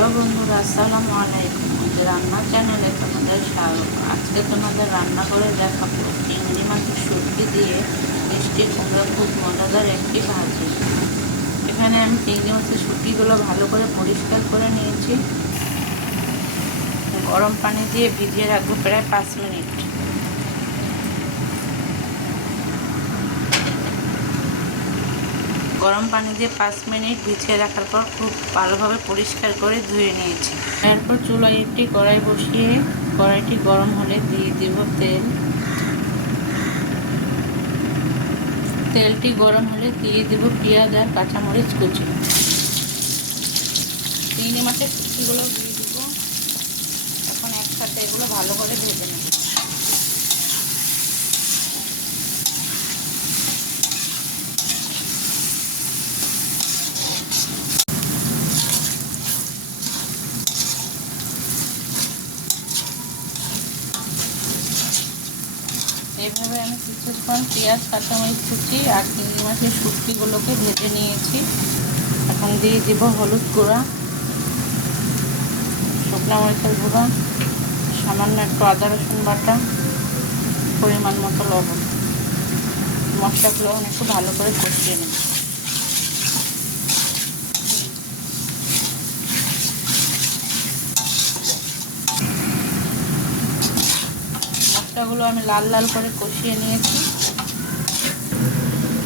Hello বন্ধুরা, আসসালামু আলাইকুম। রান্নার চ্যানেলে তোমাদের স্বাগত। আজকে তোমাদের রান্না করে দেখাবো চিংড়ি মাছের শুটকি দিয়ে মিষ্টি কুমড়ো খুব মজাদার একটি ভাজি। এখানে আমি চিংড়ি মাছের শুটকিগুলো ভালো করে পরিষ্কার করে নিয়েছি। গরম পানি দিয়ে ভিজিয়ে রাখব প্রায় পাঁচ মিনিট। গরম পানি দিয়ে পাঁচ মিনিট ভিজিয়ে রাখার পর খুব ভালোভাবে পরিষ্কার করে ধুয়ে নিয়েছি। এরপর চুলায় একটি কড়াই বসিয়ে কড়াইটি গরম হলে দিয়ে দেব তেল। তেলটি গরম হলে দিয়ে দেব পেঁয়াজ আর কাঁচামরিচ কুচি। চিংড়ি মাছের কুচিগুলো দিয়ে দেবো। এখন একসাথে এগুলো ভালো করে ভেজে নেব। এইভাবে আমি কিছুক্ষণ পেঁয়াজ, কাঁচামরিচ কুচি আর চিংড়ি মাছের শুক্তিগুলোকে ভেজে নিয়েছি। এখন দিয়ে দিব হলুদ গুঁড়া, শুকনো মরিচের গুঁড়া, সামান্য একটু আদা, রসুন বাটা, পরিমাণ মতো লবণ। মশলাগুলো একটু ভালো করে কষিয়ে নেব। মশলাগুলো আমি লাল লাল করে কষিয়ে নিয়েছি।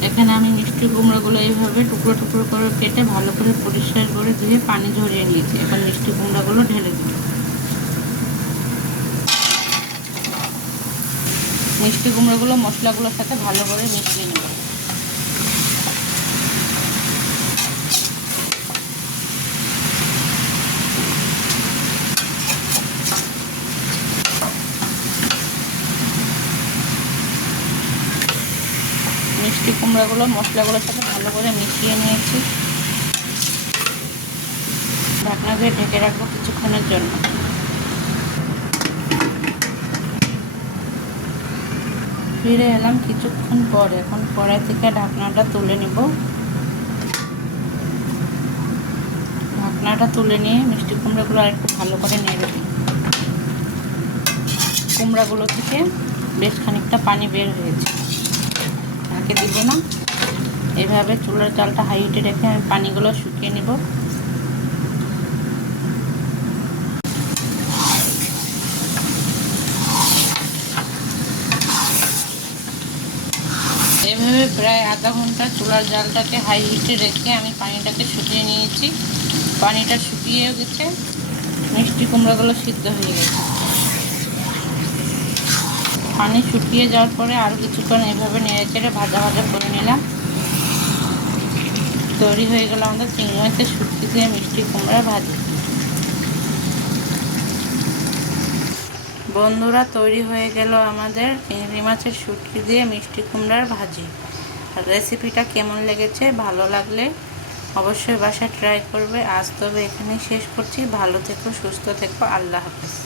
এখানে আমি মিষ্টি কুমড়োগুলো এইভাবে টুকরো টুকরো করে কেটে ভালো করে পরিষ্কার করে ধুয়ে পানি ঝরিয়ে নিয়েছি। এখন মিষ্টি কুমড়োগুলো ঢেলে দিই মিষ্টি কুমড়োগুলো মশলাগুলোর সাথে ভালো করে মিশিয়ে নেব। মিষ্টি কুমড়াগুলো, মশলাগুলোর সাথে ভালো করে মিশিয়ে নিয়েছি। ঢাকনা দিয়ে ঢেকে রাখব কিছুক্ষণের জন্য। ফিরে এলাম কিছুক্ষণ পর। এখন কড়াই থেকে ঢাকনাটা তুলে নিব। ঢাকনাটা তুলে নিয়ে মিষ্টি কুমড়াগুলো আরেকটু ভালো করে নেড়ে দিই কুমড়াগুলো থেকে বেশ খানিকটা পানি বের হয়েছে। ঢাকে দিব না। এভাবে চুলার চালটা হাই হিটে রেখে আমি পানিগুলো শুকিয়ে নিব। এভাবে প্রায় আধা ঘণ্টা চুলার জালটাকে হাই হিটে রেখে আমি পানিটাকে শুকিয়ে নিয়েছি। পানিটা শুকিয়ে গেছে, মিষ্টি কুমড়াগুলো সিদ্ধ হয়ে গেছে। পানি শুকিয়ে যাওয়ার পরে আরও কিছুক্ষণ এভাবে নেড়ে চেড়ে ভাজা ভাজা করে নিলাম। তৈরি হয়ে গেল আমাদের চিংড়ি মাছের শুটকি দিয়ে মিষ্টি কুমড়া ভাজি। বন্ধুরা, তৈরি হয়ে গেল আমাদের চিংড়ি মাছের শুটকি দিয়ে মিষ্টি কুমড়ার ভাজি। আর রেসিপিটা কেমন লেগেছে, ভালো লাগলে অবশ্যই বাসায় ট্রাই করবে। আজ তবে এখানেই শেষ করছি। ভালো থেকো, সুস্থ থেকো। আল্লাহ হাফেজ।